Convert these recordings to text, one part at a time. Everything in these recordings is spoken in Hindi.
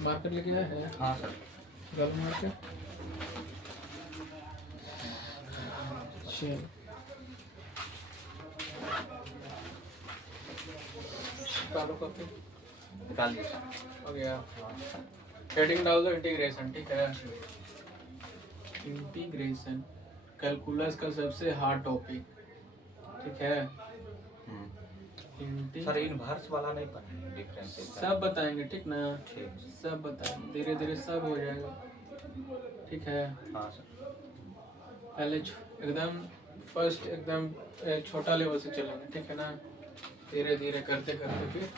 मार्कर लेके आए हैं? हाँ सर। गल मार्कर। चल डालो कॉपी। निकाल दीजिए। हो गया। हेडिंग डाल दो इंटीग्रेशन, ठीक है। इंटीग्रेशन कैलकुलस का सबसे हार्ड टॉपिक, ठीक है। सर इनवर्स वाला नहीं पढ़ा, डिफरेंस सब बताएंगे, ठीक ना। ठीक। सब बताएंगे, धीरे धीरे सब हो जाएगा, ठीक है। हाँ सर। पहले एकदम फर्स्ट एकदम छोटा लेवल से चलेंगे, ठीक है ना। धीरे धीरे करते करते फिर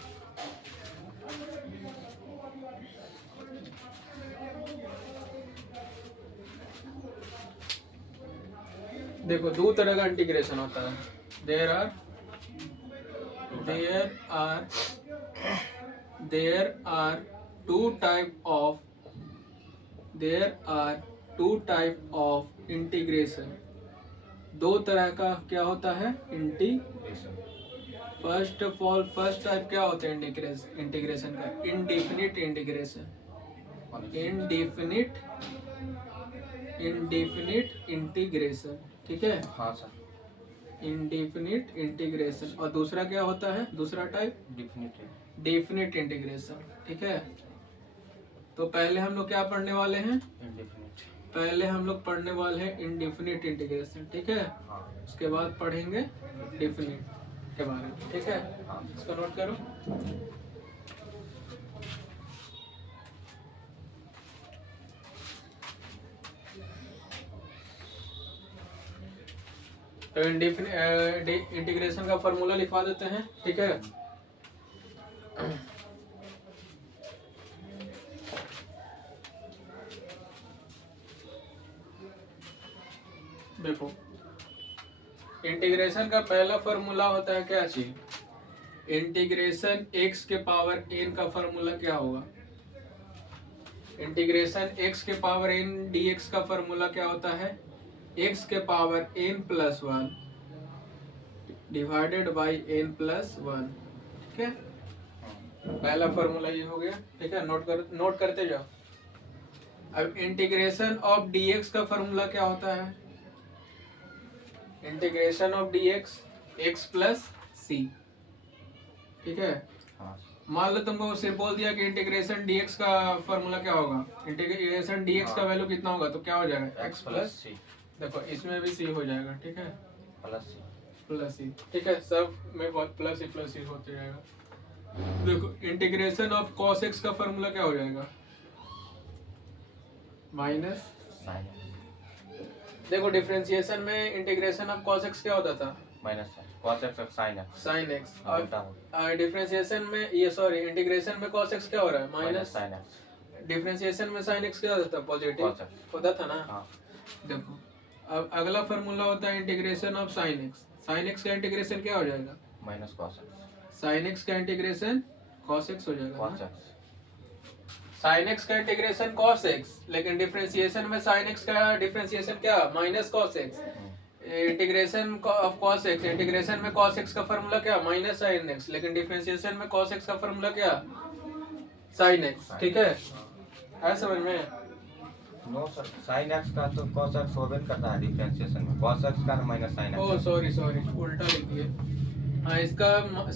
देखो दो तरह का इंटीग्रेशन होता है। There are two type of integration. दो तरह का क्या होता है इंटीग्रेशन। First of all first type क्या होता है इंटीग्रेशन का, इनडेफिनिट इंटीग्रेशन। इनडेफिनिट इंटीग्रेशन, ठीक है। हाँ सर। Indefinite integration. और दूसरा क्या होता है, दूसरा टाइप डेफिनिट इंटीग्रेशन, ठीक है। तो पहले हम लोग क्या पढ़ने वाले हैं, इंडेफिनिट। पहले हम लोग पढ़ने वाले हैं इनडेफिनिट इंटीग्रेशन, ठीक है। हाँ। उसके बाद पढ़ेंगे डेफिनिट के बारे में, ठीक है। हाँ। इसको नोट करो। तो इंटीग्रेशन का फॉर्मूला लिखवा देते हैं, ठीक है। देखो इंटीग्रेशन का पहला फॉर्मूला होता है क्या चीज, इंटीग्रेशन x के पावर n का फॉर्मूला क्या होगा। इंटीग्रेशन x के पावर n dx का फॉर्मूला क्या होता है, x के power n plus 1 divided by n plus 1, ठीक है। पहला फॉर्मूला ये हो गया, ठीक है। नोट करते जाओ। अब इंटीग्रेशन ऑफ dx का फॉर्मूला क्या होता है, इंटीग्रेशन ऑफ dx x प्लस c, ठीक है। मान लो तुमको सिर्फ बोल दिया कि इंटीग्रेशन dx का फॉर्मूला क्या होगा, इंटीग्रेशन dx का वैल्यू कितना होगा, तो क्या हो जाएगा x प्लस c। देखो इसमें भी c हो जाएगा, ठीक है, प्लस c, ठीक है। सब में बहुत प्लस c होते जाएगा। देखो इंटीग्रेशन ऑफ cos x का फॉर्मूला क्या हो जाएगा, माइनस। देखो डिफरेंशिएशन में इंटीग्रेशन ऑफ cos x क्या होता था, minus cos x sin x। और डिफरेंशिएशन में ये सॉरी इंटीग्रेशन में cos x क्या हो रहा है, माइनस sin x। डिफरेंशिएशन में sin x क्या होता था, पॉजिटिव होता था ना। हाँ। देखो अब अगला फॉर्मूला होता है integration of sin x। sin x का इंटीग्रेशन क्या हो जाएगा, minus cos x। sin x का इंटीग्रेशन cos x हो जाएगा cos ना? x। sin x का इंटीग्रेशन cos x, लेकिन डिफरेंशिएशन में sin x का डिफरेंशिएशन क्या, minus cos x। Integration of cos x, integration में cos x का फॉर्मूला क्या, माइनस sin x, लेकिन डिफरेंशिएशन में cos x का फॉर्मूला क्या, sin x, ठीक है समझ में। नो सर, sin x का तो cos x होवे करता है डिफरेंशिएशन में, cos x का minus sin x। Oh sorry उल्टा लिख दिए। हाँ इसका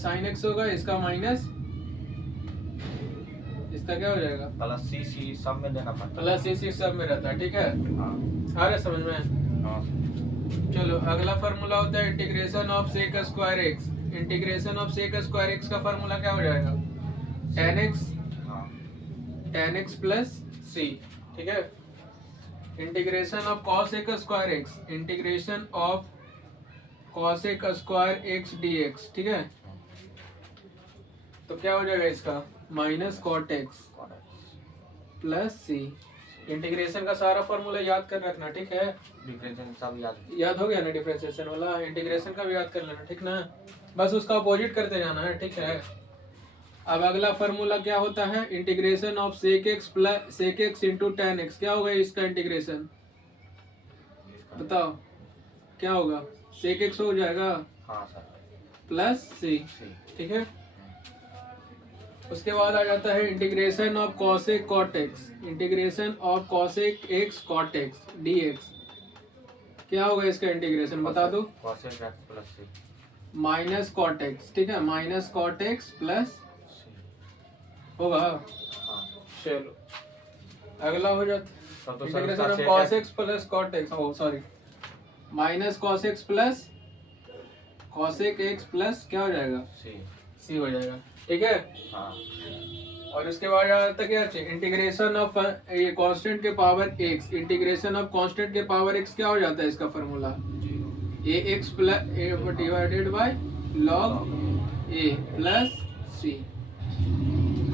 sin x होगा, इसका माइनस, इसका क्या हो जाएगा प्लस सी सब में लेना पड़ता है, प्लस सी सब में रहता है, ठीक है। आ रहा समझ में। हाँ। चलो अगला फॉर्मूला होता है integration of sec square x। Integration of sec square x का फॉर्मूला क्या हो जाएगा, tan x प्लस c, ठीक है। Integration of cosec square x, integration of cosec square x dx, ठीक है। तो क्या हो जाएगा इसका, माइनस cot x प्लस c। इंटीग्रेशन का सारा फॉर्मूला याद कर रखना, ठीक है। डिफरेंशिएशन सब याद हो गया ना, डिफरेंशिएशन वाला इंटीग्रेशन का भी याद कर लेना, ठीक ना। बस उसका अपोजिट करते जाना है, ठीक है। अब अगला फॉर्मूला क्या होता है, integration of sec x plus sec x into tan x। क्या होगा इसका इंटीग्रेशन, बताओ क्या होगा, sec x हो जाएगा हाँ सर प्लस c, ठीक है। उसके बाद आ जाता है integration of cosec cot x, integration of cosec x cot x dx। क्या होगा इसका इंटीग्रेशन बता दो। cosec x plus c minus cot x, ठीक है, माइनस कॉट एक्स प्लस होगा। हाँ चलो अगला हो जाता तब तो integration sir of cos x plus cot x, oh sorry, minus cos x plus cosec x plus क्या हो जाएगा, c सी हो जाएगा, ठीक है। हाँ और उसके बाद आ जाता है क्या, इंटीग्रेशन ऑफ ये कांस्टेंट के power x, integration of constant के पावर एक्स क्या हो जाता है इसका formula, a x plus a divided by log a plus c.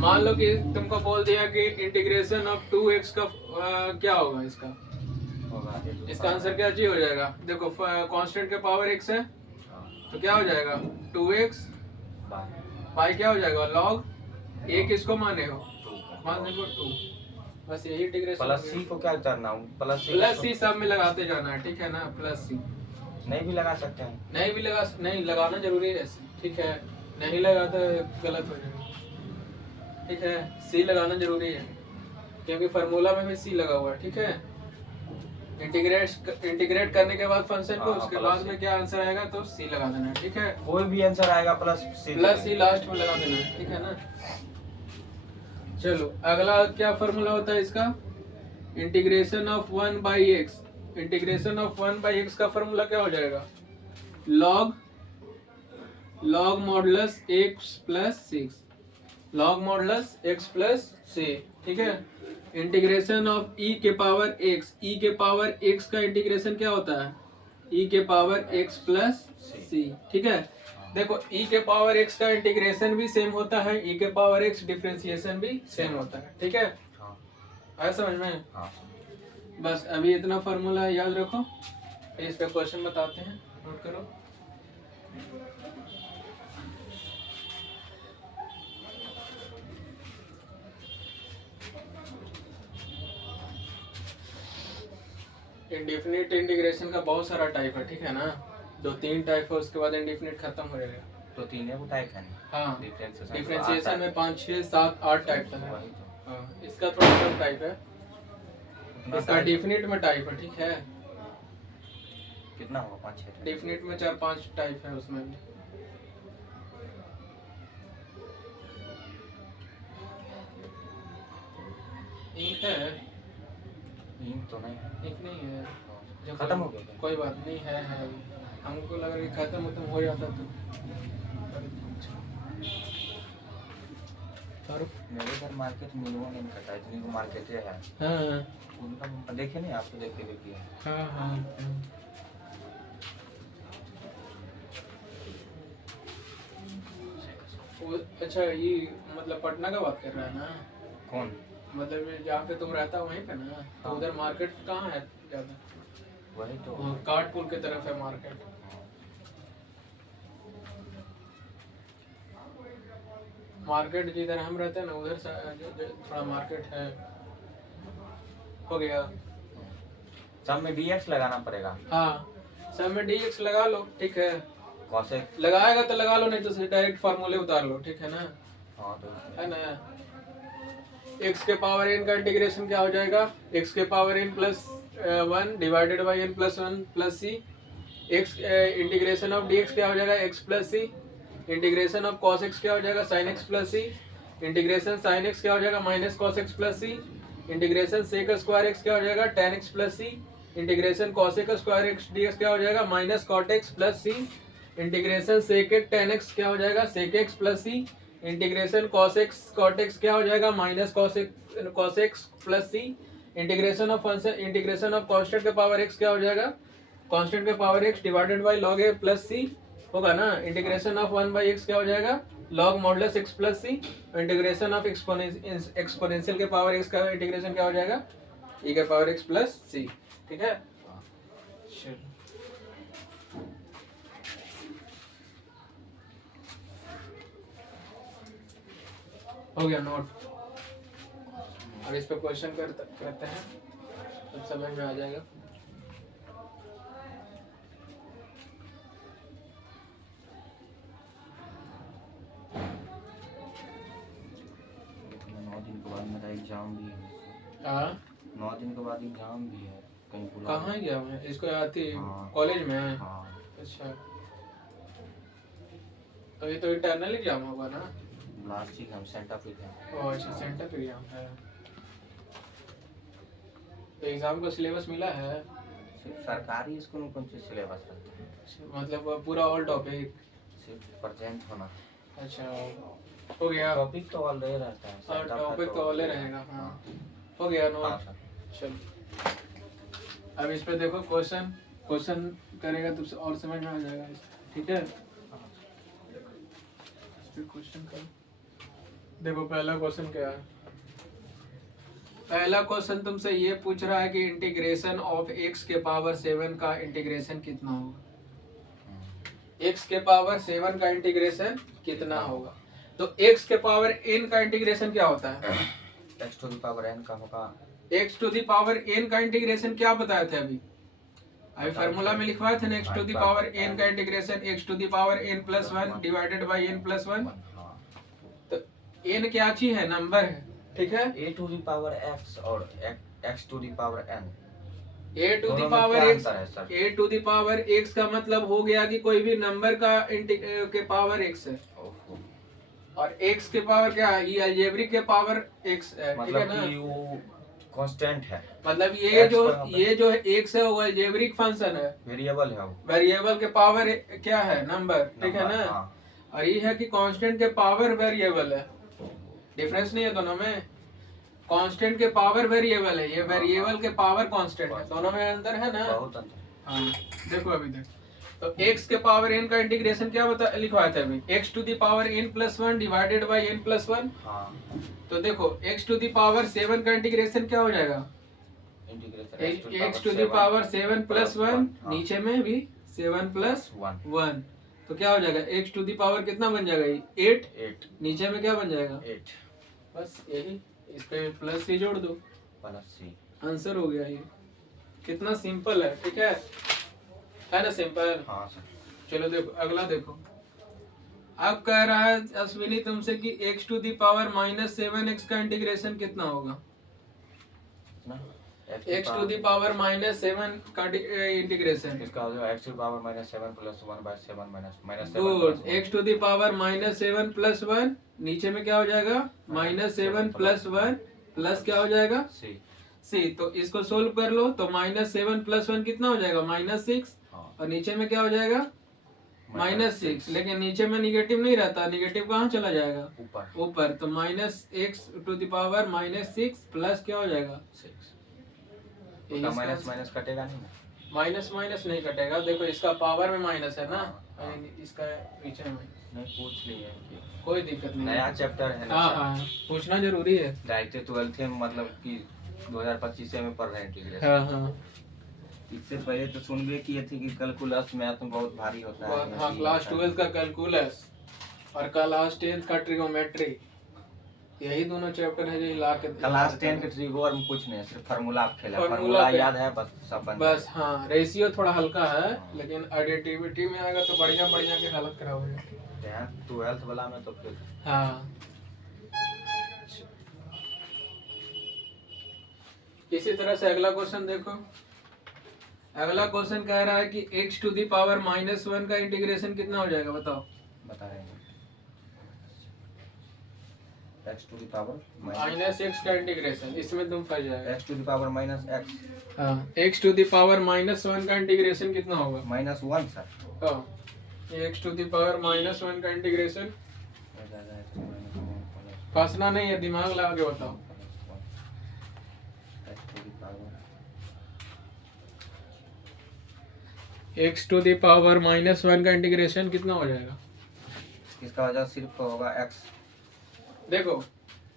मान लो कि तुमको बोल दिया कि इंटीग्रेशन ऑफ 2x का क्या होगा इसका, होगा इसका आंसर क्या जी हो जाएगा। देखो कांस्टेंट के पावर x है हाँ तो क्या हो जाएगा 2x बाय बाई क्या हो जाएगा लॉग a किसको माने हो, 2 मान देखो 2, बस यही इंटीग्रेशन प्लस c को क्या करना हूँ प्लस सी सब में लगाते जाना है, ठीक है ना, प्लस सी। नहीं भी लगा सकते हैं नहीं भी लगा, नहीं लगाना जरूरी है ऐसे, ठीक है, नहीं लगा तो गलत हो जाएगा, ठीक है, सी लगाना जरूरी है क्योंकि फार्मूला में भी सी लगा हुआ है, ठीक है। इंटीग्रेट करने के बाद फंक्शन को हाँ, उसके प्लस बाद सी। में क्या आंसर आएगा तो सी लगा देना है, ठीक है, कोई भी आंसर आएगा प्लस c प्लस सी लास्ट में लगा देना है, ठीक है ना। चलो अगला क्या फार्मूला होता है इसका, integration of 1 by x, integration of 1 by x का फार्मूला क्या हो जाएगा, log log modulus x plus 6, log modulus x प्लस c, ठीक है। इंटीग्रेशन ऑफ e के पावर x, e के पावर x का इंटीग्रेशन क्या होता है, e के पावर x प्लस c, ठीक है। देखो e के पावर x का इंटीग्रेशन भी सेम होता है, e के पावर x डिफरेंशिएशन भी सेम होता है, ठीक है, हाँ आया समझ में। हाँ बस अभी इतना फार्मूला याद रखो, इस पे क्वेश्चन बताते हैं, नोट करो। इंडेफिनिट इंटीग्रेशन का बहुत सारा टाइप है, ठीक है ना, 2-3 टाइप है, उसके बाद इंडेफिनिट खत्म हो जाएगा। तो तीन है वो टाइप है नहीं हाँ, डिफरेंशिएशन डिफरेंशिएशन में 5, 6, 7, 8 टाइप का है। वही तो हाँ, इसका थोड़ा कम टाइप है, उतना इसका टाइप- डेफिनिट में टाइप है, ठीक है, कितना होगा 5-6 डेफिनिट में 4-5 टाइप है उसमें भी। इंक है, इंक तो नहीं है इंक नहीं है, जो खत्म हो गया क्या? कोई बात नहीं है अभी। हमको लग रहा है कि खत्म हो जाता तो। और मेरे घर मार्केट मिनिमम नहीं करता है जिनको मार्केट है हाँ उनका देखे नहीं आपको देख के देखिए हाँ हाँ अच्छा ये मतलब पटना का बात कर रहा है ना, कौन मतलब ये जहाँ पे तुम रहता हो वहीं पे ना, तो हाँ। उधर मार्केट कहाँ है ज्यादा, वही तो वहाँ काटपुर की तरफ है मार्केट। मार्केट जिधर हम रहते हैं ना उधर थोड़ा मार्केट है, हो गया। सब में dx लगाना पड़ेगा हाँ सब में dx लगा लो, ठीक है, cosec लगाएगा तो लगा लो, नहीं तो डायरेक्ट फार्मूले उतार लो, ठीक है ना, हाँ तो इसमें है ना। x के पावर n का इंटीग्रेशन क्या हो जाएगा, x के power n plus 1 divided by n plus 1 plus c, x integration of dx क्या हो जाएगा x plus c, integration of cos x क्या हो जाएगा sin x plus c, integration sin x क्या हो जाएगा minus cos x plus c, integration sec square x क्या हो जाएगा tan x plus c, integration cosec square x dx क्या हो जाएगा minus cot x plus c, integration sec x tan x क्या हो जाएगा sec x plus c, integration cos x cot x क्या हो जाएगा minus cos x plus c, integration of function integration of constant के पावर x क्या हो जाएगा कांस्टेंट के power x divided by log a plus c होगा ना, इंटीग्रेशन ऑफ 1 बाई x क्या हो जाएगा log modulus x plus c, integration of exponential के पावर x का इंटीग्रेशन क्या हो जाएगा e के पावर x प्लस सी, ठीक है। चलो हो गया नोट, अब इस पे क्वेश्चन करते हैं तब समझ में आ जाएगा। बाद मेरा एग्जाम भी है। हाँ 9 दिन के बाद एग्जाम भी है, कहीं बुला कहाँ गया मैं इसको आती हाँ। कॉलेज में है? हाँ अच्छा तो ये तो इंटरनल एग्जाम होगा ना? लास्ट एग्जाम सेंटर पे थे। ओ अच्छा सेंटर एग्जाम है। तो एग्जाम का सिलेबस मिला है? सिर्फ सरकारी स्कूल में कौन सी सिलेबस रहता है? मतलब पूरा ऑल टॉपिक? सिर्फ प्रेजेंट होना। अच्छा हो गया। टॉपिक तो ऑलरेडी रहता है, हाँ सेंटर टॉपिक तो ऑल रहेगा। हाँ हो गया हाँ नोट। सर। चलो अब इस पे देखो क्वेश्चन क्वेश्चन करेगा तो और समझ में आ जाएगा। ठीक है क्वेश्चन कर देखो पहला क्वेश्चन क्या है। पहला क्वेश्चन तुमसे ये पूछ रहा है कि इंटीग्रेशन ऑफ x के पावर 7 का इंटीग्रेशन कितना होगा। x के पावर 7 का इंटीग्रेशन कितना होगा। तो x के पावर n का इंटीग्रेशन क्या होता है? x to the power n का होगा। x to the power n का इंटीग्रेशन क्या बताए थे अभी फार्मूला में लिखवाए थे ना। x to the power n का integration x to the power n plus 1 divided by n plus 1। तो n क्या चीज है? नंबर है। ठीक है a to the power x और x to the power n। a to the दोनों में पावर क्या x अंतर है sir? a to the power x का मतलब हो गया कि कोई भी नंबर का के पावर x है ओहो। और x के पावर क्या है? ये अलजेब्रिक के पावर x है। ठीक है मतलब ना? कि वो कांस्टेंट है, मतलब ये X पर मतलब- जो x है वो अलजेब्रिक फंक्शन है। वेरिएबल है वो। वेरिएबल के पावर क्या है? नंबर। ठीक है नंबर, ना? हाँ। और ये है कि कांस्टेंट के पावर वेरिएबल है। डिफरेंस नहीं है दोनों में। कांस्टेंट के पावर वेरिएबल है, ये वेरिएबल के पावर कांस्टेंट है। दोनों में अंतर है ना? बहुत अंतर। हाँ देखो अभी देखो तो x के पावर n का इंटीग्रेशन क्या बता लिखवाया था अभी? x to the power n plus 1 divided by n plus 1। हाँ तो देखो x टू द पावर 7 का इंटीग्रेशन क्या हो जाएगा? Integration x to the power 7 plus 1 हाँ। नीचे में भी 7 प्लस 1 तो क्या हो जाएगा? x टू द पावर कितना बन जाएगा? 8। 8 नीचे में क्या बन जाएगा? 8 बस यही, इस पे प्लस सी जोड़ दो, प्लस c। आंसर हो गया। ये कितना सिंपल है। ठीक है ना? सिंपल। हाँ सर। चलो देखो अगला देखो। अब कह रहा है अश्विनी तुमसे कि x to the power minus 7x का इंटीग्रेशन कितना होगा? x to the power minus 7 का इंटीग्रेशन इसका हो जाएगा x to power minus 7 plus 1 by 7 minus 7 good. x to the power minus 7 plus 1 नीचे में क्या हो जाएगा? माइनस 7 प्लस 1 प्लस क्या हो जाएगा? c। c। तो इसको सोल्व कर लो तो माइनस 7 प्लस 1 कितना हो जाएगा? माइनस 6। हाँ। और नीचे में क्या हो जाएगा? माइनस 6। लेकिन नीचे में निगेटिव नहीं रहता, निगेटिव कहाँ चला जाएगा? ऊपर ऊपर। तो minus x to the power minus 6 plus क्या हो जाएगा? 6। उसका माइनस माइनस कटेगा नहीं ना? माइनस माइनस नहीं कटेगा। देखो इसका पावर में माइनस है ना, हाँ। इसका पीछे में नहीं पूछ लिए कि कोई दिक्कत नहीं। नया चैप्टर है ना हाँ सर। हाँ पूछना जरूरी है। डायरेक्ट 12th में मतलब कि 2025 में पढ़ रहे हैं इंटीग्रेशन। हाँ हाँ इससे पहले तो सुनबे किए थे कि कैलकुलस मैथ में बहुत भारी होता है। हाँ क्लास 12 का कैलकुलस और क्लास 10 का ट्रिगोमेट्री, यही दोनों चैप्टर है जो हिला के क्लास 10 के ट्रिगोर में कुछ नहीं, सिर्फ फार्मूला खेला। फार्मूला फार्मूला पे- याद है बस, सब बन बस। जाएगा। हाँ रेशियो थोड़ा हल्का है लेकिन आइडेंटिटी में आएगा तो बढ़िया बढ़िया की हालत खराब हो जाएगी। 12th वाला में तो फिर हाँ इसी तरह से अगला क्वेश्चन देखो। अगला क्वेश्चन कह रहा है कि x to the power minus 1 का इंटीग्रेशन कितना हो जाएगा? बताओ। बता रहे हैं x to the power minus x का इंटीग्रेशन, इसमें तुम फंस जाएगा। x to the power minus x हाँ x to the power minus 1 का इंटीग्रेशन कितना होगा? Minus 1 sir. हाँ x to the power minus 1 का इंटीग्रेशन फंसना नहीं है, दिमाग लगा के बताओ। x to the power minus 1 का इंटीग्रेशन कितना हो जाएगा? इसका वजह सिर्फ होगा x। देखो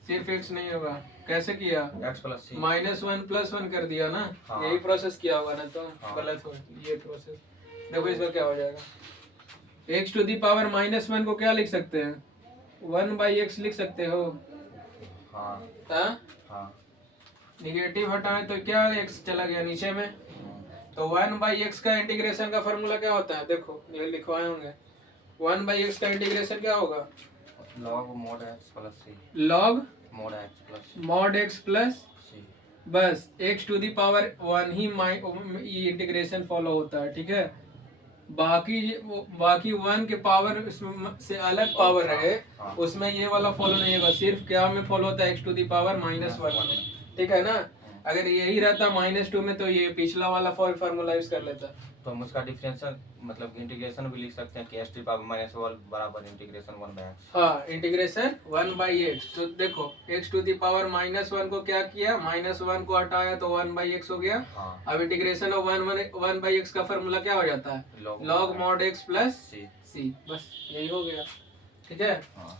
सिर्फ x नहीं होगा, कैसे किया? x प्लस c। माइनस 1 प्लस 1 कर दिया ना। हाँ। यही प्रोसेस किया होगा ना, तो हाँ। गलत हो ये प्रोसेस। देखो इसका क्या हो जाएगा? x to the power minus 1 को क्या लिख सकते हैं? 1 बाई एक्स लिख सकते हो। हाँ हाँ हाँ निगेटिव हटाए तो क्या x चला गया नीचे में। तो 1 बाई एक्स का इंटीग्रेशन का फॉर्मूला क्या होता है? देखो ये लिखवाए होंगे। 1 बाई एक्स का इंटीग्रेशन क्या होगा? log mod x प्लस c। log mod x plus mod x plus c। बस x to the power one ही ये इंटीग्रेशन फॉलो होता है, ठीक है। बाकी वन के पावर से अलग पावर रहे हाँ। उसमें ये वाला फॉलो नहीं होगा, सिर्फ क्या में फॉलो होता है x to the power minus one में, ठीक है ना। अगर यही रहता -2 में तो ये पिछला वाला फॉर्मूला यूज कर लेता। तो हम उसका डिफरेंशियल मतलब इंटीग्रेशन भी लिख सकते हैं कि s टू द पावर -1 बराबर इंटीग्रेशन 1/x। हाँ, इंटीग्रेशन 1/x। तो देखो x टू दी पावर -1 को क्या किया, -1 को हटाया तो 1/x हो गया। हाँ। अब इंटीग्रेशन ऑफ 1/x का फॉर्मूला क्या हो जाता है, log mod x प्लस c। बस यही हो गया, ठीक है। हाँ,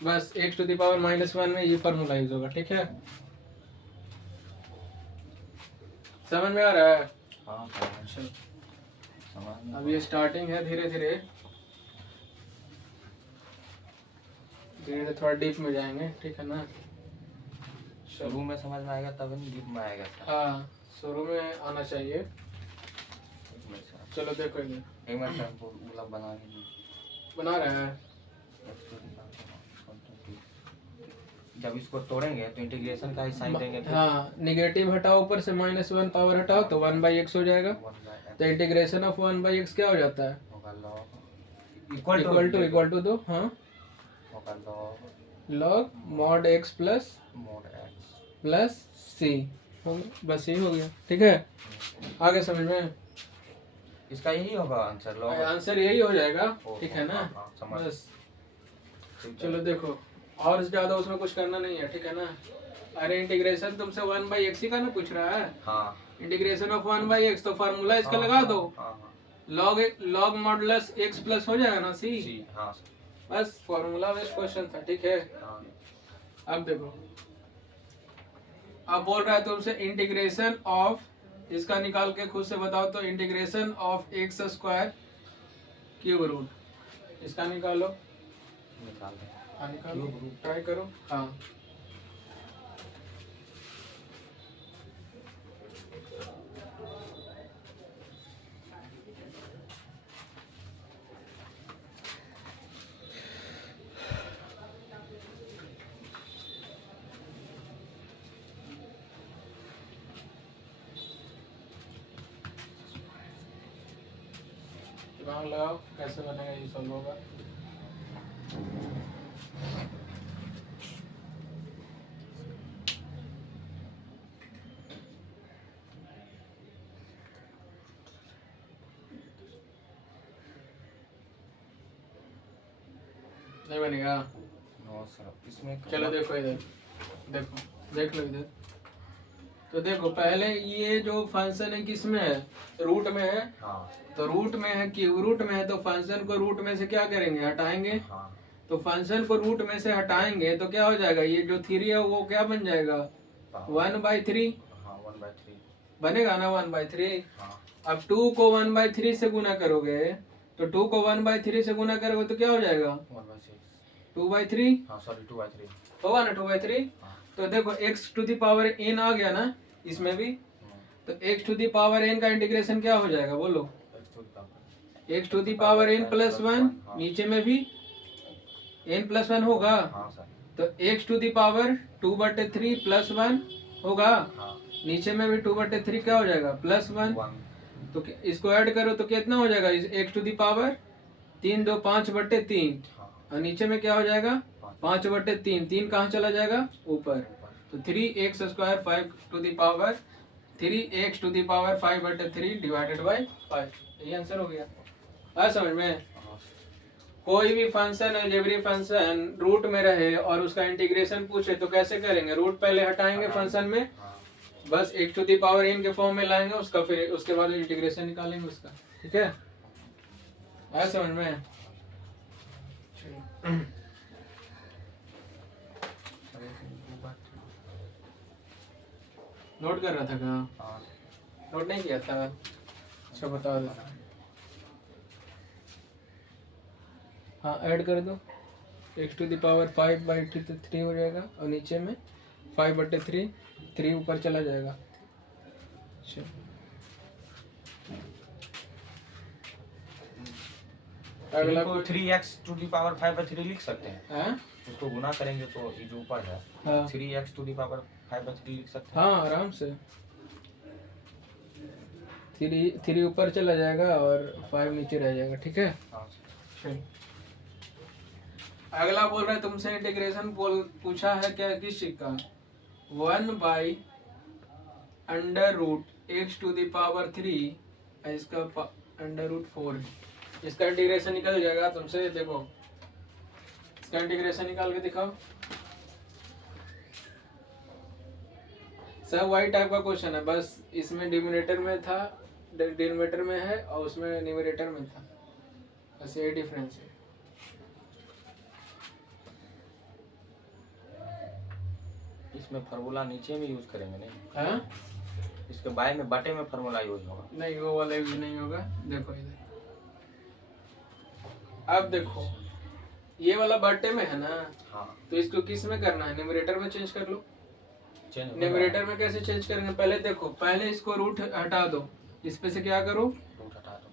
बस x टू दी पावर -1 में ये फॉर्मूला यूज होगा, ठीक है। समझ में आ रहा है? हाँ, अच्छा, अब ये स्टार्टिंग है, धीरे धीरे थोड़ा डीप में जाएंगे, ठीक है ना। शुरू में समझ में आएगा तब नहीं डीप में आएगा। हाँ, शुरू में आना चाहिए। चलो देखो इधर, एक मिनट हमको मतलब बना रहे हैं। जब इसको तोड़ेंगे तो इंटीग्रेशन का ही साइन देंगे फिर हाँ, निगेटिव हटाओ, ऊपर से -1 पावर हटाओ तो 1/x हो जाएगा। तो इंटीग्रेशन ऑफ 1/x क्या हो जाता है, इक्वल टू दो, हाँ, log mod x प्लस c हो गया। बस यही हो गया, ठीक है। आगे समझ में, इसका यही होगा आंसर। आंसर यही हो जाएगा, ठीक है ना। हाँ, समझ। बस चलो देखो, और ज्यादा उसमें कुछ करना नहीं है, ठीक है ना। अरे इंटीग्रेशन तुमसे 1/x ही का ना पूछ रहा है। हाँ, इंटीग्रेशन ऑफ 1/x तो फार्मूला इसका लगा दो, log मॉडुलस x प्लस हो जाएगा ना c। हाँ, बस फॉर्मूला बेस्ड क्वेश्चन था, ठीक है। हाँ। अब देखो, अब बोल रहा है तुमसे इंटीग्रेशन ऑफ, इसका निकाल के खुद से बताओ तो, integration of x square cube root, इसका निकालो। निकाल दें। हाँ निकालो, ट्राई करो। हाँ, दिमाग लगाओ कैसे बनेगा, ये सॉल्व होगा। नहीं बनेगा। नो सर, इसमें चलो देखो इधर, देख लो इधर। तो देखो पहले ये जो फंक्शन है किसमें है, रूट में है। हाँ, तो रूट में है, क्यूब रूट में है, तो फंक्शन को रूट में से क्या करेंगे, हटाएंगे। हाँ, तो फंक्शन को रूट में से हटाएंगे तो क्या हो जाएगा, ये जो 3 है वो क्या बन जाएगा, 1/3 हाँ, 1/3 बनेगा ना, 1/3। हाँ, अब 2 को 1/3 से गुना करोगे, तो 2 को 1/3 से गुना करोगे तो क्या हो जाएगा, 1/6 2/3 हाँ, सॉरी 2/3 होगा ना, 2/3। हाँ। तो देखो x to the power n आ गया ना इसमें भी, तो x to the power n का इंटीग्रेशन क्या हो जाएगा बोलो, x to the power n plus 1, नीचे में भी n प्लस 1 होगा। हाँ सर, तो x to the power 2/3 plus 1 होगा, हाँ, नीचे में भी 2/3 क्या हो जाएगा, प्लस 1। 1 तो इसको ऐड करो तो कितना हो जाएगा, x टू दी पावर 3 2 5/3, हाँ, और नीचे में क्या हो जाएगा 5/3, 3 कहाँ चला जाएगा ऊपर। तो 3x square 5 to the power 3x to the power 5/3 divided by 5, यही आंसर हो गया। आ समझ में, हाँ, कोई भी फंक्शन अलजेब्रिक फंक्शन रूट में रहे और उसका इंटीग्रेशन पूछे तो कैसे करेंगे, रूट पहले हटाएंगे फंक्शन में, हाँ, बस x to the power n के फॉर्म में लाएंगे उसका, फिर उसके बाद इंटीग्रेशन निकालेंगे उसका, ठीक है। आया समझ में। नोट कर रहा था क्या, हाँ, नोट नहीं किया था, अच्छा बता दो। हाँ ऐड कर दो, x टू दी पावर 5/3 हो जाएगा, और नीचे में 5/3, 3 ऊपर चला जाएगा। अच्छा अगला को 3x टू दी पावर 5/3 लिख सकते हैं। हाँ उसको गुना करेंगे तो ये जो ऊपर है हाँ 3x टू दी पावर 5/3 लिख सकते हैं। हाँ आराम से। 3 ऊपर चला जाएगा और 5 नीचे रह जाएगा, ठीक है। हाँ चल अगला बोल रहा है तुमसे इंटीग्रेशन पूछा है क्या किस चीज का, 1/√x⁻³ इसका √4 इसका इंटीग्रेशन निकल जाएगा तुमसे। देखो इसका इंटीग्रेशन निकाल के दिखाओ। सब वाई टाइप का क्वेश्चन है, बस इसमें डिनोमिनेटर में था, डिनोमिनेटर में है और उसमें न्यूमरेटर में था, बस यही डिफरेंस है। इसमें फार्मूला नीचे में यूज करेंगे नहीं, हाँ इसके बाय में बटे में फार्मूला यूज होगा। नहीं वो वाला यूज नहीं होगा। देखो इधर, अब देखो ये वाला बट्टे में है ना, हाँ तो इसको किस में करना है, न्यूमरेटर में चेंज कर लो। चेंज न्यूमरेटर में कैसे चेंज करेंगे, पहले देखो, पहले इसको रूट हटा दो, इस पे से क्या करो, रूट हटा दो,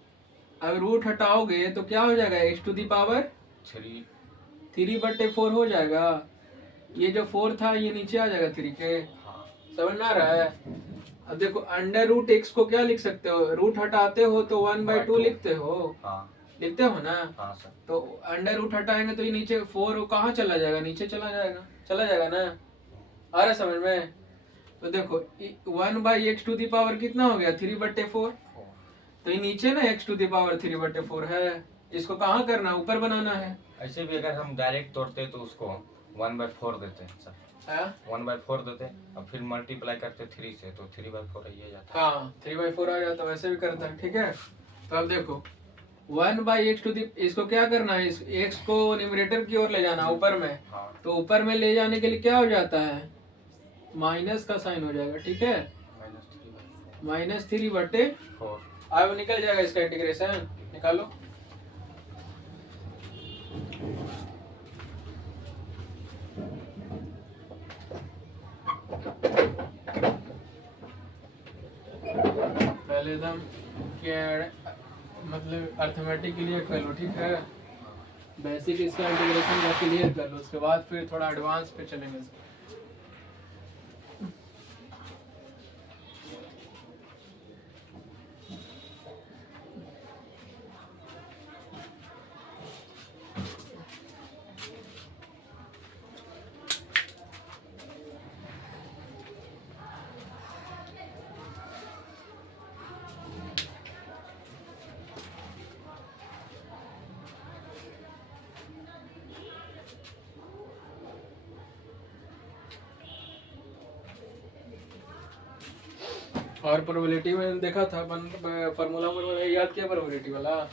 अब रूट हटाओगे तो क्या हो जाएगा, x⁻³ 3/4 हो जाएगा। ये जो 4 था ये नीचे आ जाएगा 3 के, हाँ समझ में आ रहा है। अब देखो √x को क्या लिख सकते हो, रूट हटाते हो तो 1/2 लिखते हो, हाँ लिखते हो ना। हाँ सर, तो √रूट हटाएंगे तो ये नीचे 4 कहाँ चला जाएगा, नीचे चला जाएगा ना। आ रहा समझ में। तो देखो 1/x⁻³ कितना हो गया, 3/4। तो ये नीचे ना x⁻³ है, इसको कहाँ करना, ऊपर बनाना है। ऐसे भी अगर हम डायरेक्ट तोड़ते तो उसको 1/4 देते हैं सर, हाँ 1/4 देते हैं और फिर मल्टीप्लाई करते 3 से तो 3/4 ये जाता है। हाँ 3/4 आ जाता, वैसे भी करता है, ठीक है। तो अब देखो 1/x⁻, इसको क्या करना है, इस x को न्यूमरेटर की ओर ले जाना ऊपर में। हाँ तो ऊपर में ले जाने के लिए क्या हो जाता है, माइनस का साइन हो जाएगा, ठीक है, -3/4। अब निकल जाएगा इसका इंटीग्रेशन, निकालो। पहले एकदम क्या मतलब अर्थमेटिक क्लियर कर लो, ठीक है, बेसिक इसका इंटीग्रेशन का क्लियर कर लो, उसके बाद फिर थोड़ा एडवांस पे चलेंगे। और प्रोबेबिलिटी में देखा था फार्मूला याद किया, प्रोबेबिलिटी वाला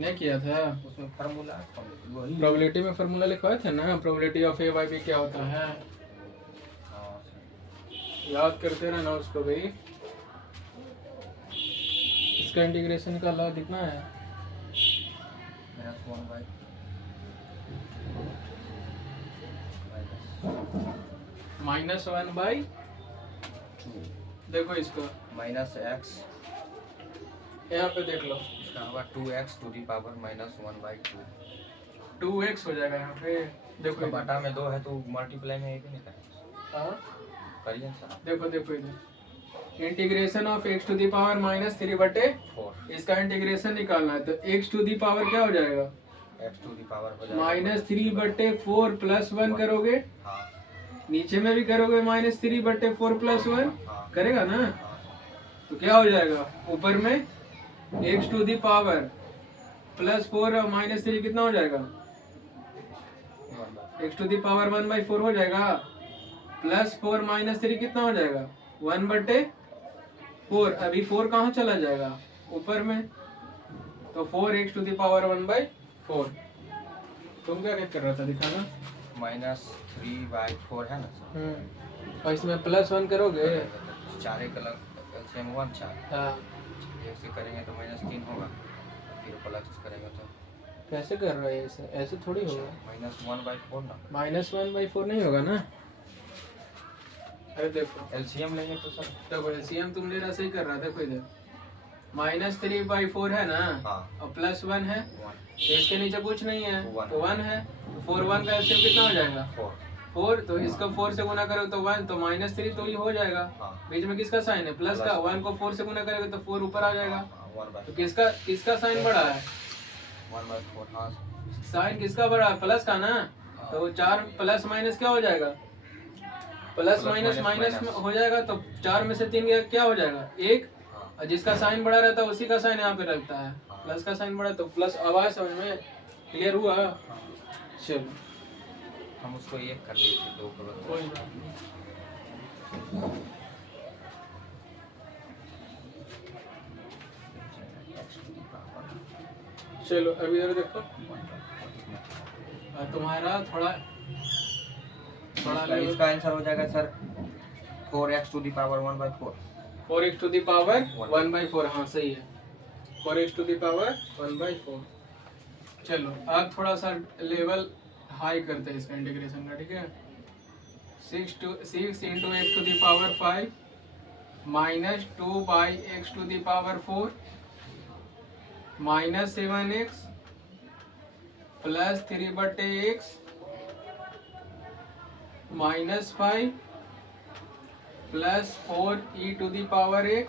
नहीं किया था उसमें फार्मूला वही। प्रोबेबिलिटी में फार्मूला लिखवाए थे ना, प्रोबेबिलिटी ऑफ a/b क्या होता है, हाँ सर, याद करते रहना उसको भी। इसका इंटीग्रेशन का लॉ कितना है, -1/2। देखो इसको -x, यहाँ पे देख लो, इसका होगा 2x⁻−1/2। 2x हो जाएगा यहाँ पे। देखो इसका इधर। बटा में 2 है तो मल्टीप्लाई में 1 नहीं करेंगे, हाँ करिए सर। देखो इधर इंटीग्रेशन ऑफ x⁻³ इसका इंटीग्रेशन निकालना है, तो x⁻ क्या हो जाएगा, x⁻ हो जाएगा -3/4 + 1 करोगे, हाँ नीचे में भी करोगे -3/4 + 1 हाँ करेगा ना। हाँ तो क्या हो जाएगा, ऊपर में x⁻ +4 और -3 कितना हो जाएगा, x⁻ 1/4 हो जाएगा, +4 -3 कितना हो जाएगा, 1/4। अभी 4 कहाँ चला जाएगा, ऊपर में, तो 4x⁻ 1/4। तुम क्या कर रहा था दिखाना, -3/4 है ना सर, और इसमें +1 करोगे, 4 एक अलग एलसीएम 1 4, हाँ एक से करेंगे तो -3 होगा, फिर प्लस करेंगे तो कैसे कर रहे हैं, ऐसे ऐसे थोड़ी होगा, -1/4 ना, -1/4 नहीं होगा ना। अरे देखो एलसीएम लेंगे तो सर देखो एलसीएम तुम ले रहा, सही कर रहा, देखो इधर -3/4 है ना, हाँ और +1 है, 1 तो इसके नीचे कुछ नहीं है, One. तो 1 है, तो 4 1 का एलसीएम कितना हो जाएगा 4 4, तो इसको 4 से गुना करो तो 1, तो -3 तो ये हो जाएगा, हाँ बीच में किसका साइन है प्लस का, Plus. 1 को 4 से गुना करेगा तो 4 ऊपर आ जाएगा, 1/4 तो किसका किसका साइन बड़ा है, 1/4 हाँ साइन किसका बड़ा है प्लस का ना, तो 4 प्लस माइनस क्या हो जाएगा, plus Plus minus minus minus minus. हो जाएगा, तो 4 में से 3 क्या हो जाएगा 1, हाँ और जिसका साइन बड़ा रहता है उसी का साइन यहाँ पे लगता है, हाँ। प्लस का साइन बड़ा तो प्लस, आवाज समझ में क्लियर हुआ, चलो हम उसको एक कर दिए थे 2 करोड़ कोई बात नहीं। चलो अभी इधर देखो, तुम्हारा थोड़ा बड़ा इसका लेवल, इसका आंसर हो जाएगा sir 4x to the power 1/4 4x to the power 1/4, हाँ सही है, 4x टू द पावर 1/4। चलो अब थोड़ा सा लेवल हाई करते हैं इसका इंटीग्रेशन का, ठीक है, 6 into x to the power 5 -2/x to the power 4 -7x plus 3/x -5 plus 4e to the power x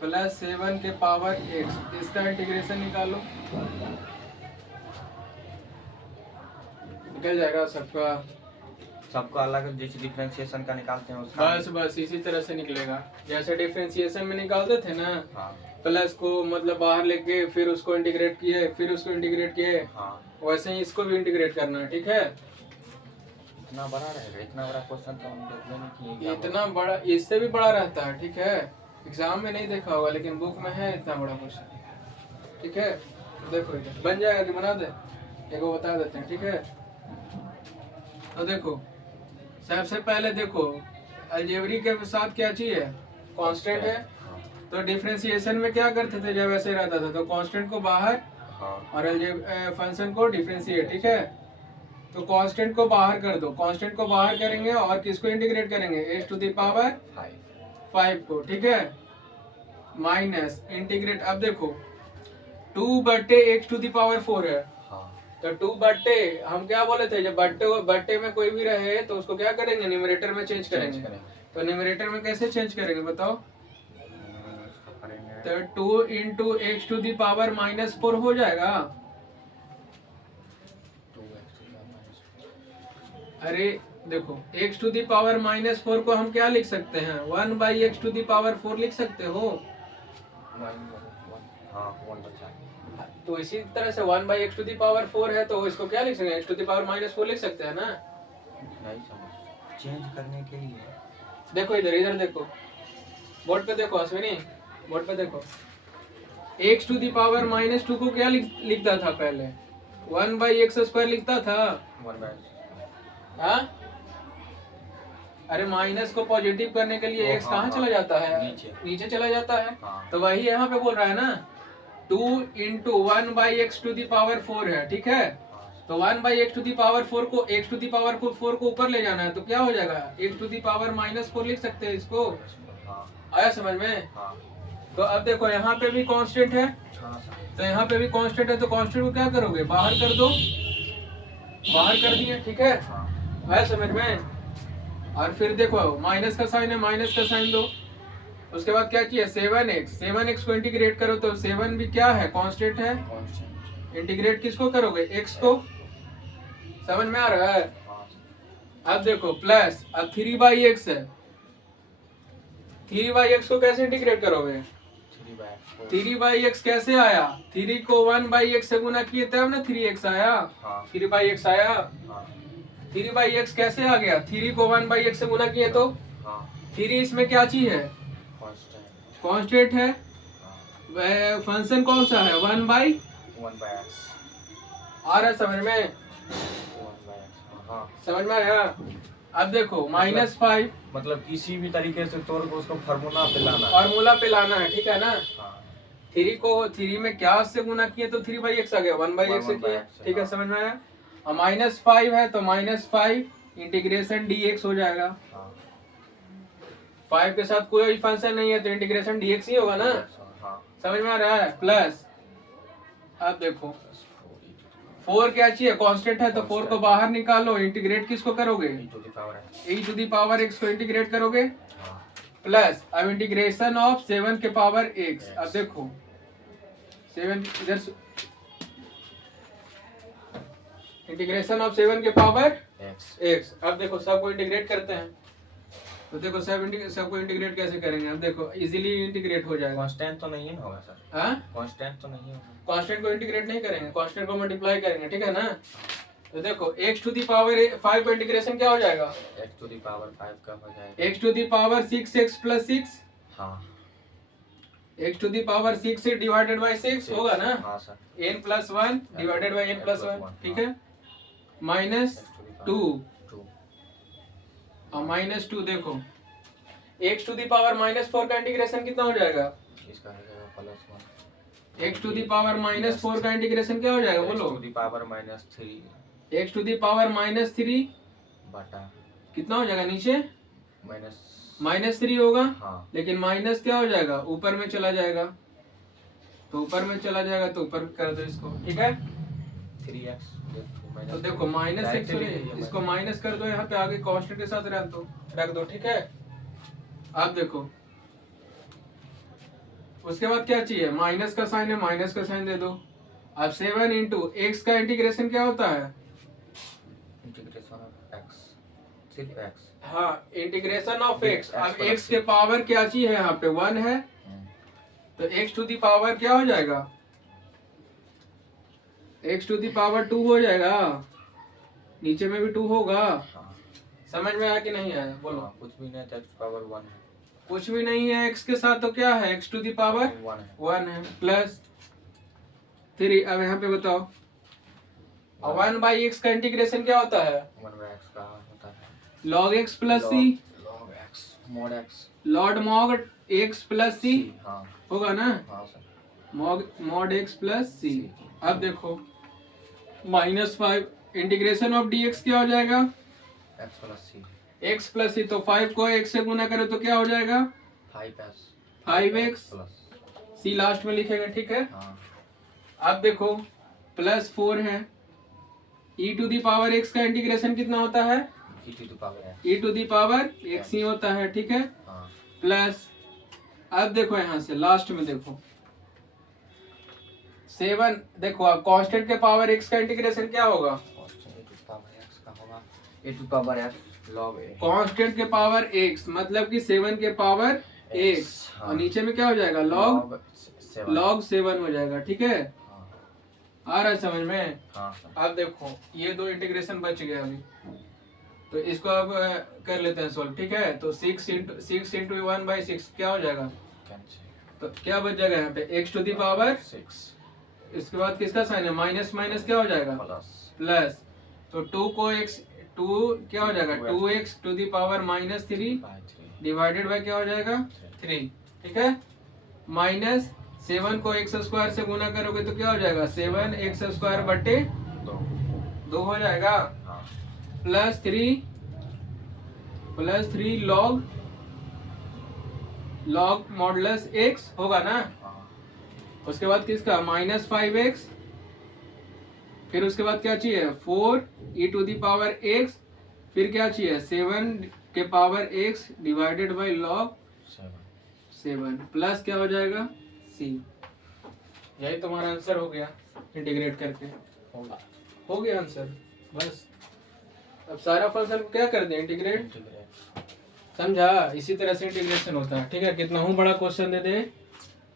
plus 7 के पावर x, इसका इंटीग्रेशन निकालो, निकल जाएगा सबका, सबका अलग जैसे डिफरेंशिएशन का निकालते हैं उसका बस इसी तरह से निकलेगा, जैसे डिफरेंशिएशन में निकालते थे ना, हाँ प्लस को मतलब बाहर लेके फिर उसको इंटीग्रेट किए, फिर उसको इंटीग्रेट किए, हाँ वैसे ही इसको भी इंटीग्रेट करना है, ठीक है, इतना बड़ा रहेगा, इतना बड़ा क्वेश्चन तो हम देखने नहीं किए इतना बड़ा, इससे भी बड़ा रहता है, ठीक है, एग्जाम में नहीं देखा होगा लेकिन बुक में है इतना बड़ा क्वेश्चन, ठीक है, देखो इधर बन जाएगा कि बना दे, देखो बता देते हैं, ठीक है, तो देखो सबसे पहले देखो अलजेब्री के साथ क्या चीज है, कांस्टेंट है, तो डिफरेंशिएशन में क्या करते थे जब ऐसे रहता था, तो कांस्टेंट को बाहर हाँ और फंक्शन को डिफरेंशिएट, ठीक है, तो कांस्टेंट को बाहर कर दो, कांस्टेंट को बाहर करेंगे और किसको इंटीग्रेट करेंगे, x टू द पावर 5 को, ठीक है, माइनस इंटीग्रेट, अब देखो 2/x टू द पावर 4 है, हाँ तो 2 हम क्या बोले थे, जब बट्टे में कोई भी रहे तो उसको क्या करेंगे, न्यूमरेटर में चेंज करेंगे, तो न्यूमरेटर में कैसे चेंज करेंगे बताओ, इसको करेंगे तो 2 into x to the power -4 हो जाएगा, 2x to the minus अरे देखो x टू द पावर -4 को हम क्या लिख सकते हैं, 1/x टू द पावर 4 लिख सकते हो, 1 1 बचा तो इसी तरह से 1/x टू द पावर 4 है, तो इसको क्या लिख सकते हैं, x टू द पावर -4 लिख सकते हैं ना, नहीं समझ चेंज करने के लिए देखो इधर देखो, बोर्ड पे देखो अश्विनी, बोर्ड पे देखो, x टू द पावर -2 को क्या लिखता था पहले, 1/x² लिखता था, 1/4 हाँ, अरे माइनस को पॉजिटिव करने के लिए x कहाँ चला जाता है, नीचे चला जाता है, हाँ। तो वही यहाँ पे बोल रहा है ना, 2 into 1/x to the power 4 है, ठीक है, तो 1/x टू द पावर 4 को x टू द पावर 4 को ऊपर ले जाना है, तो क्या हो जाएगा, x टू द पावर -4 लिख सकते हैं इसको, हाँ आया समझ में, हाँ तो अब देखो यहाँ पे भी कांस्टेंट है, हाँ सर तो यहाँ पे भी कांस्टेंट है, तो कांस्टेंट को क्या करोगे, बाहर कर दो, बाहर कर दिए, ठीक है, हाँ आया समझ में, और फिर देखो माइनस का साइन है, माइनस का साइन दो, उसके बाद क्या किया, 7x को इंटीग्रेट करो, तो 7 भी क्या है, कांस्टेंट है, कांस्टेंट इंटीग्रेट किसको करोगे, x को, समझ में आ रहा है, हाँ अब देखो प्लस, अब 3/x है, 3/x को कैसे इंटीग्रेट करोगे, 3/x कैसे आया, 3 को 1/x से गुना किए तब ना 3x आया, हाँ 3/x आया, हाँ 3/x कैसे आ गया, 3 को 1/x से गुना किए तो हाँ 3 इसमें क्या चीज है, कांस्टेंट कांस्टेंट है, हाँ फंक्शन कौन सा है, 1/, 1/x आ रहा है समझ में, 1/x हाँ समझ में आया, अब देखो -5 मतलब किसी भी तरीके से तोड़ को उसको फार्मूला पे लाना फॉर्मूला पे लाना है, ठीक है ना, हाँ 3 को 3 में क्या से गुना किए तो 3/x आ गया, 1/x से किए, 1/x, ठीक है, हाँ। समझ में आया, और -5 है तो -5 इंटीग्रेशन dx हो जाएगा, हाँ 5 के साथ कोई फंक्शन नहीं है तो इंटीग्रेशन dx ही होगा ना, हाँ समझ में आ रहा है। प्लस अब देखो 4 क्या चाहिए, कांस्टेंट है तो 4 को बाहर निकालो, इंटीग्रेट किसको करोगे, e to the power x को इंटीग्रेट करोगे। प्लस अब इंटीग्रेशन ऑफ 7 के पावर x, अब देखो 7 इधर इंटीग्रेशन ऑफ 7 के पावर x। अब देखो सबको इंटीग्रेट करते हैं, तो देखो सबको इंटीग्रेट कैसे करेंगे, अब देखो इजीली इंटीग्रेट हो जाएगा। कांस्टेंट तो नहीं है होगा सर, हाँ कांस्टेंट तो नहीं होगा, कांस्टेंट को इंटीग्रेट नहीं करेंगे, कांस्टेंट को मल्टीप्लाई करेंगे, ठीक है ना। तो देखो x टू दी पावर 5 का इंटीग्रेशन क्या हो जाएगा, x टू दी पावर 5 का हो जाएगा x to the power 6x plus 6, हाँ x to the power 6 divided by 6 होगा ना, हाँ sir, n plus 1 divided by n plus 1, ठीक है। माइनस 2 और माइनस 2, देखो x टू दी पावर -4 का इंटीग्रेशन कितना हो जाएगा, इसका हो जाएगा plus 1, x to the power -4 का इंटीग्रेशन क्या हो जाएगा बोलो, x to the power -3 x to the power -3 बटा कितना हो जाएगा, नीचे माइनस -3 होगा, हाँ, लेकिन माइनस क्या हो जाएगा, ऊपर में चला जाएगा, तो ऊपर में चला जाएगा तो ऊपर कर दो इसको, ठीक है। 3x तो देखो माइनस इसको माइनस कर दो, यहाँ पे आगे कांस्टेंट के साथ रख दो, ठीक है। अब देखो उसके बाद क्या चाहिए, माइनस का साइन है, माइनस का साइन दे दो। अब 7 इंटू एक्स का इंटीग्रेशन क्या होता है, इंटीग्रेशन ऑफ x, सिर्फ x, हाँ इंटीग्रेशन ऑफ एक्स। अब plus एक्स के पावर क्या चाहिए, यहाँ पे 1 है, तो एक्स टू दी पावर क्या हो जाएगा, एक्स टू दी पावर 2 हो जाएगा, नीचे में भी 2 होगा, हाँ, समझ में आया कि नहीं आया बोलो। हाँ, कुछ भी नहीं है, x पावर 1 है, कुछ भी नहीं है, x के साथ तो क्या है, x टू दी पावर 1 है प्लस 3। अब यहाँ पे बताओ 1 बाई x का इंटीग्रेशन क्या होता है, 1/x का होता है log x प्लस c, log x mod x, Lord mod x प्लस c हाँ होगा ना, हाँ सर, मॉड x प्लस c। अब देखो -5 इंटीग्रेशन ऑफ dx क्या हो जाएगा, x प्लस c, x प्लस c, तो 5 को x से गुना करो तो क्या हो जाएगा, 5x प्लस c लास्ट में लिखेंगे, ठीक है। हाँ, अब देखो प्लस 4 है, e to the power x का इंटीग्रेशन कितना होता है, e to the power x, e to the power x ही होता है, ठीक है। हाँ, प्लस अब देखो यहाँ से लास्ट में देखो 7, देखो अब कांस्टेंट के पावर x का इंटीग्रेशन क्या होगा, e to the power x का होगा e to the power x log a, constant के पावर x मतलब कि 7 के पावर x, हाँ, और नीचे में क्या हो जाएगा, log 7 हो जाएगा, ठीक है। हाँ, आ रहा है समझ में। हाँ, अब देखो ये 2 इंटीग्रेशन बच गया अभी, तो इसको अब कर लेते हैं सॉल्व, ठीक है। तो 6 इंटू 1/6 क्या हो जाएगा, तो क्या बच जाएगा यहाँ पे, x टू दी पावर 6 इसके बाद किसका साइन है, माइनस माइनस क्या हो जाएगा, प्लस, तो 2 को x 2 क्या हो जाएगा, 2x to the power -3 divided by क्या हो जाएगा 3, ठीक है। माइनस 7 को x स्क्वायर से गुना करोगे तो क्या हो जाएगा, 7x स्क्वायर बटे 2 हो जाएगा, प्लस 3 लॉग मॉडुलस x होगा ना। उसके बाद किसका -5x, फिर उसके बाद क्या चाहिए 4 e to the power x, फिर क्या चाहिए 7 के power x divided by log 7 plus क्या हो जाएगा c। यही तुम्हारा आंसर हो गया, इंटीग्रेट करके हो गया आंसर बस। अब सारा फंक्शन क्या कर दे, इंटीग्रेट, समझा। इसी तरह से इंटीग्रेशन होता है, ठीक है। कितना हूँ बड़ा क्वेश्चन दे दे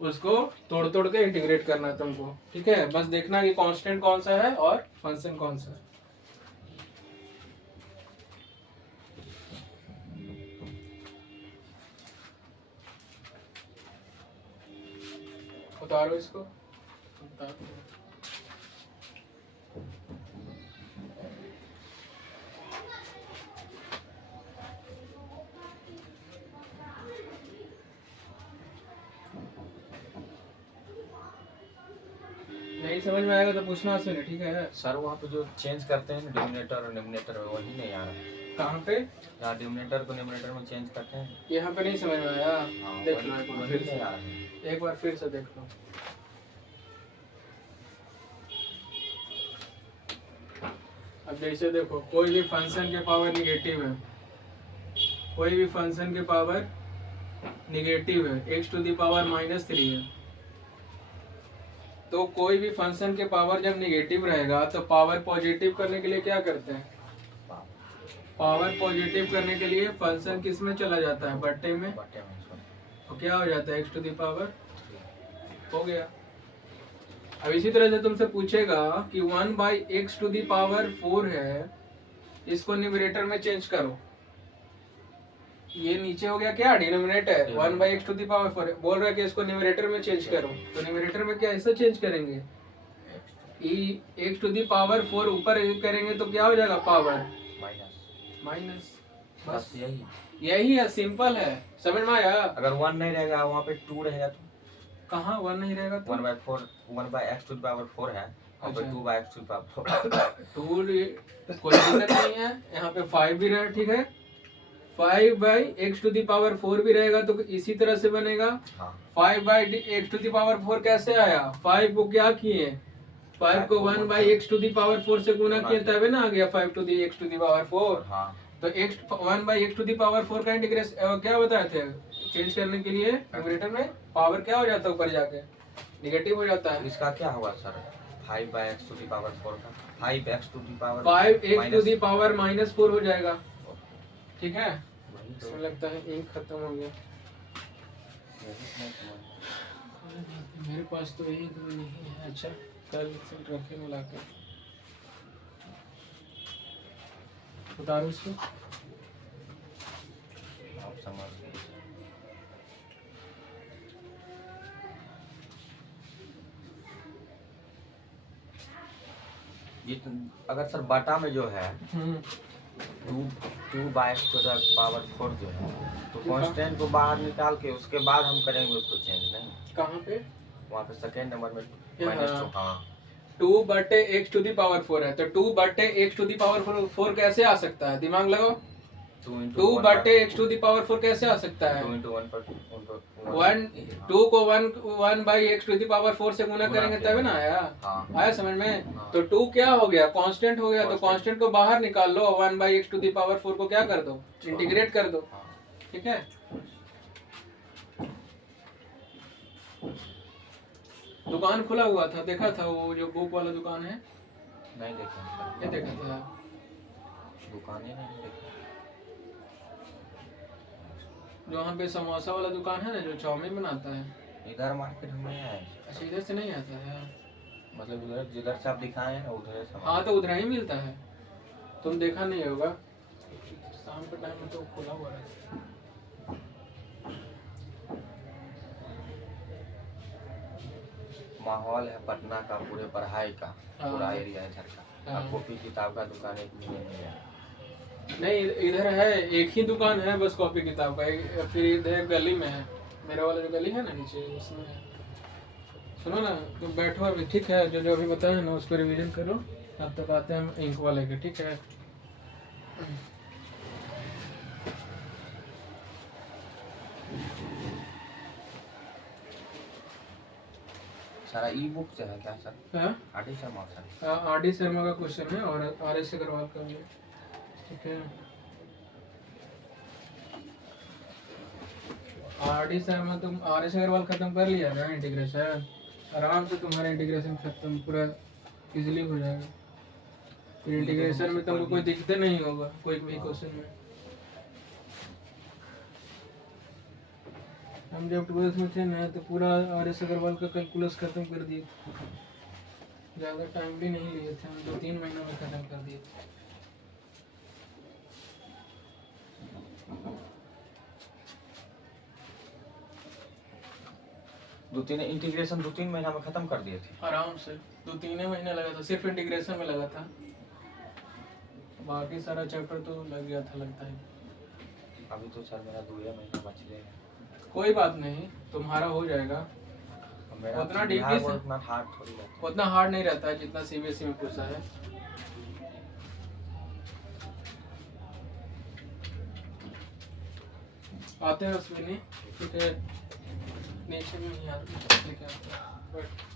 उसको तोड़ तोड़ के इंटीग्रेट करना है तुमको, ठीक है। बस देखना कि कांस्टेंट कौन सा है और फंक्शन कौन सा है। उतारो इसको, उतारो। नहीं समझ में आएगा तो पूछना सुने, ठीक है। सर वहाँ पे जो चेंज करते हैं डिनोमिनेटर और न्यूमरेटर वही नहीं आ रहा है। कहाँ पे? यहाँ डिनोमिनेटर को न्यूमरेटर में चेंज करते हैं। यहाँ पे नहीं समझ में आया? हाँ, देख लो एक बार वही फिर नहीं से, आ रहा है। एक बार फिर से देख लो। अब जैसे देखो, कोई भी फंक्शन के पावर निगेटिव है, कोई भी फंक्शन के पावर निगेटिव है, x टू दी पावर -3 है, तो कोई भी फंक्शन के पावर जब निगेटिव रहेगा तो पावर पॉजिटिव करने के लिए क्या करते हैं? पावर पॉजिटिव करने के लिए फंक्शन किस में चला जाता है? बट्टे में। तो क्या हो जाता है? x टू दी पावर हो गया। अब इसी तरह से तुमसे पूछेगा कि 1/x टू दी पावर 4 है, इसको न्यूमरेटर में चेंज करो। ये नीचे हो गया क्या? Denominator 1/x to the power 4 बोल रहा है कि इसको न्यूमरेटर में चेंज करो। तो न्यूमरेटर में क्या ऐसा चेंज करेंगे? x टू दी पावर 4 ऊपर करेंगे तो क्या हो जाएगा? Power minus. बस यही है, सिंपल है, समझ में आया? अगर 1 नहीं रहेगा वहाँ पे 2 रहेगा तो कहाँ 1 नहीं रहेगा तो? 1/x टू द पावर 4 है और अच्छा। 2/x to the power 4। 2 कोई दिक्कत नहीं है, यहाँ पे 5 भी रहे, ठीक है। 5/x टू दी पावर 4 भी रहेगा तो इसी तरह से बनेगा। हाँ। 5/x टू दी पावर 4 कैसे आया? 5 को क्या किए? 5 को 1/x टू दी पावर 4 से गुना किए, तभी ना आ गया 5 to the x to the power 4। हाँ। तो 1/x टू दी पावर 4 का इंटीग्रेशन क्या बताए थे? चेंज करने के लिए न्यूमरेटर में पावर क्या हो जाता है? ऊपर जाके निगेटिव हो जाता है। इसका क्या होगा sir? 5/x to the power 4 का 5x to the power 5x to the power -4 हो जाएगा, ठीक है। वही तो इसमें लगता है इंक खत्म हो गया। मेरे पास तो एक भी नहीं है। अच्छा, कल से रखे मिला कर उतारो इसको। आप समझ गए। अगर सर बाटा में जो है 2/x टू द पावर 4 जो है, तो कांस्टेंट को बाहर निकाल के उसके बाद हम करेंगे उसको चेंज, नहीं? कहाँ पे? वहाँ पे सेकेंड नंबर में यहाँ। -2। हाँ। 2/x टू दी पावर 4 है, तो 2/x टू दी पावर 4 कैसे आ सकता है? दिमाग लगाओ। 2/x टू दी पावर 4 कैसे आ सकता है? 2 को 1/x टू दी पावर 4 से गुना करेंगे तभी ना आया। हाँ। आया समझ में? तो 2 क्या हो गया? कांस्टेंट हो गया। तो कांस्टेंट को बाहर निकाल लो, 1/x टू दी पावर 4 को क्या कर दो? इंटीग्रेट कर दो, ठीक है। दुकान खुला हुआ था, देखा था? वो जो बुक वाला दुकान है, नहीं देखा। ये देखा था? दुकान ही नहीं देखा। जो वहाँ पे समोसा वाला दुकान है ना, जो चाउमीन बनाता है, इधर मार्केट में नहीं आया। अच्छा इधर से नहीं आता है? मतलब उधर जिधर से आप दिखाए हैं ना उधर से। हाँ, तो उधर ही मिलता है, तुम देखा नहीं होगा। शाम के टाइम में तो खुला हुआ रहता है। माहौल है पटना का पूरे पढ़ाई का, पूरा हाँ। एरिया इधर का। हाँ। कॉपी किताब का दुकान एक भी नहीं है। नहीं, इधर है, एक ही दुकान है बस कॉपी किताब का। फिर इधर गली में है, मेरा वाला जो गली है ना नीचे, उसमें है। सुनो ना, तुम बैठो अभी, ठीक है। जो जो अभी बताया ना उसको रिवीजन करो, तब तक आते हैं हम इंक वाले के, ठीक है। सारा ई बुक से है क्या सर? हाँ, RD Sharma sir. R D Sharma का क्वेश्चन है और RS अग्रवाल का भी है, ठीक है। RD शर्मा, तुम RS अग्रवाल खत्म कर लिया ना इंटीग्रेशन? आराम से तुम्हारा इंटीग्रेशन खत्म पूरा इजीली हो जाएगा। फिर इंटीग्रेशन में तुमको कोई दिक्कत नहीं होगा कोई भी क्वेश्चन में। हम जब 12th में थे ना तो पूरा RS अग्रवाल का कैलकुलस खत्म कर दिए, ज़्यादा टाइम भी नहीं लिए थे हम, 2-3 महीनों में खत्म कर दिए थे। इंटीग्रेशन 2-3 महीना में खत्म कर दिए थे आराम से। 2-3 महीने लगा था, सिर्फ इंटीग्रेशन में लगा था, बाकी सारा चैप्टर तो लग गया था लगता है। अभी तो सर मेरा 2 महीना बच गया। कोई बात नहीं, तुम्हारा हो जाएगा। उतना डीपली से उतना हार्ड थोड़ी रहता है। उतना हार्ड नहीं रहता है जितना CBSE में पूछा है। आते हैं अश्विनी, ठीक है नीचे में नहीं आ रही, लेके आते हैं।